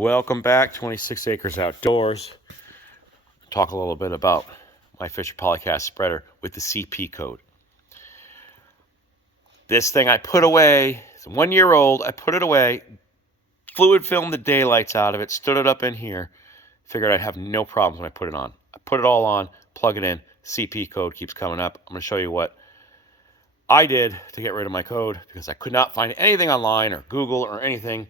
Welcome back, 26 Acres Outdoors. Talk a little bit about my Fisher Polycast spreader with the CP code. This thing I put away, it's 1 year old, I put it away, fluid filmed the daylights out of it, stood it up in here, figured I'd have no problems when I put it on. I put it all on, plug it in, CP code keeps coming up. I'm going to show you what I did to get rid of my code because I could not find anything online or Google or anything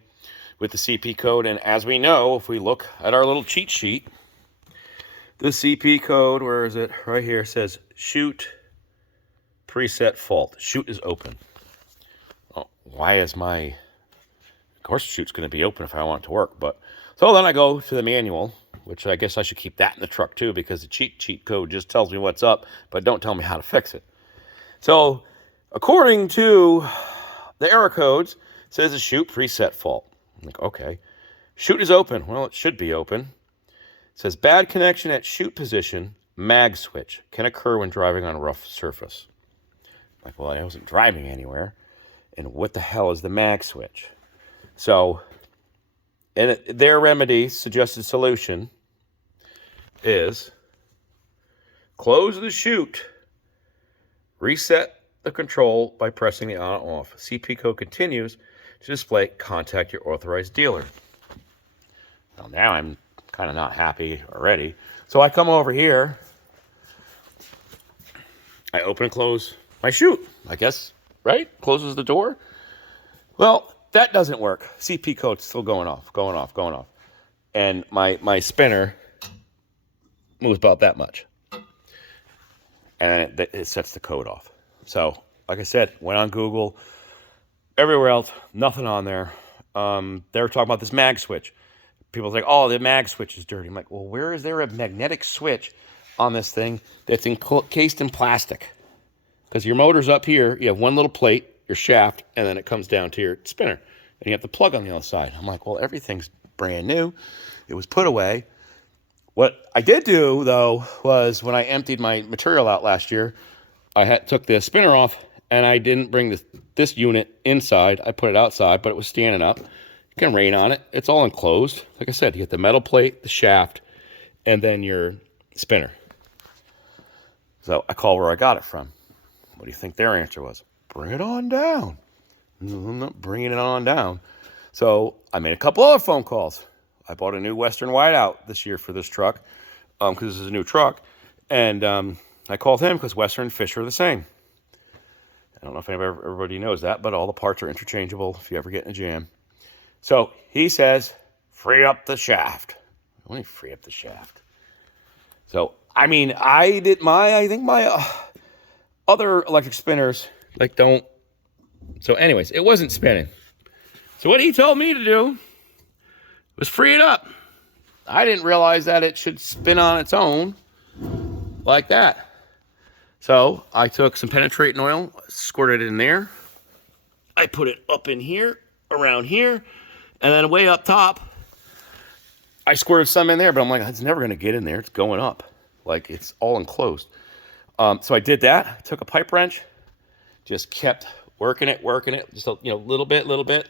with the CP code. And as we know, if we look at our little cheat sheet, the CP code, where is it? Right here, says shoot preset fault. Shoot is open. Oh, why is my, of course shoot's going to be open if I want it to work. But so then I go to the manual, which I guess I should keep that in the truck too, because the cheat sheet code just tells me what's up, but don't tell me how to fix it. So according to the error codes, it says a shoot preset fault. I'm like, okay. Shoot is open. Well, it should be open. It says bad connection at shoot position, mag switch, can occur when driving on a rough surface. I'm like, well, I wasn't driving anywhere. And what the hell is the mag switch? So, and their remedy, suggested solution, is close the chute, reset the control by pressing the on or off. CP code continues to display, contact your authorized dealer. Well, now I'm kind of not happy already. So I come over here, I open and close my chute, I guess, right? Closes the door. Well, that doesn't work. CP code's still going off. And my spinner moves about that much. And it sets the code off. So, like I said, went on Google, everywhere else, nothing on there. They were talking about this mag switch. People are like, oh, the mag switch is dirty. I'm like, well, where is there a magnetic switch on this thing that's encased in plastic? Because your motor's up here, you have one little plate, your shaft, and then it comes down to your spinner. And you have the plug on the other side. I'm like, well, everything's brand new. It was put away. What I did do, though, was when I emptied my material out last year, I took the spinner off, and I didn't bring this unit inside. I put it outside, but it was standing up. You can rain on it. It's all enclosed. Like I said, you get the metal plate, the shaft, and then your spinner. So I call where I got it from. What do you think their answer was? Bring it on down. No, I'm not bringing it on down. So I made a couple other phone calls. I bought a new Western Whiteout this year for this truck because this is a new truck. And I called him because Western and Fisher are the same. I don't know if everybody knows that, but all the parts are interchangeable if you ever get in a jam. So he says, free up the shaft. Let me free up the shaft. So, I mean, I think my other electric spinners, don't. So anyways, it wasn't spinning. So what he told me to do was free it up. I didn't realize that it should spin on its own like that. So I took some penetrating oil, squirted it in there. I put it up in here, around here, and then way up top, I squirted some in there, but I'm like, it's never going to get in there. It's going up. Like, it's all enclosed. So I did that. I took a pipe wrench, just kept working it, just a little bit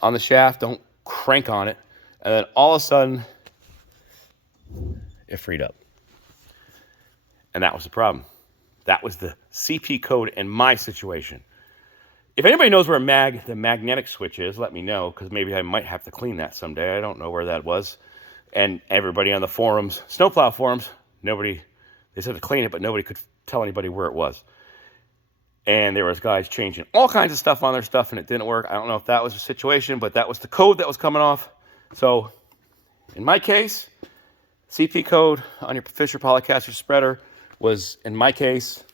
on the shaft. Don't crank on it. And then all of a sudden, it freed up. And that was the problem. That was the CP code in my situation. If anybody knows where the magnetic switch is, let me know, because maybe I might have to clean that someday. I don't know where that was. And everybody on the forums, snowplow forums, they said to clean it, but nobody could tell anybody where it was. And there was guys changing all kinds of stuff on their stuff, and it didn't work. I don't know if that was the situation, but that was the code that was coming off. So in my case, CP code on your Fisher Polycaster spreader was, in my case,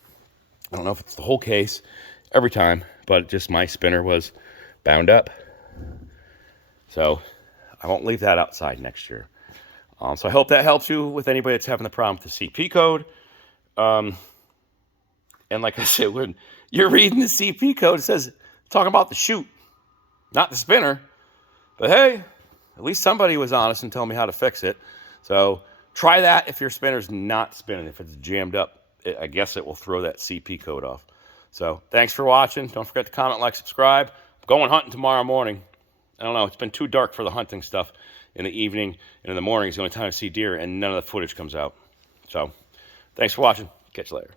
I don't know if it's the whole case every time, but just my spinner was bound up. So I won't leave that outside next year. So I hope that helps you with anybody that's having the problem with the CP code. And like I said, when you're reading the CP code, it says, talking about the chute, not the spinner. But hey, at least somebody was honest and told me how to fix it. So try that if your spinner's not spinning. If it's jammed up, I guess it will throw that CP code off. So thanks for watching. Don't forget to comment, like, subscribe. I'm going hunting tomorrow morning. I don't know. It's been too dark for the hunting stuff in the evening, and in the morning is the only time to see deer, and none of the footage comes out. So, thanks for watching. Catch you later.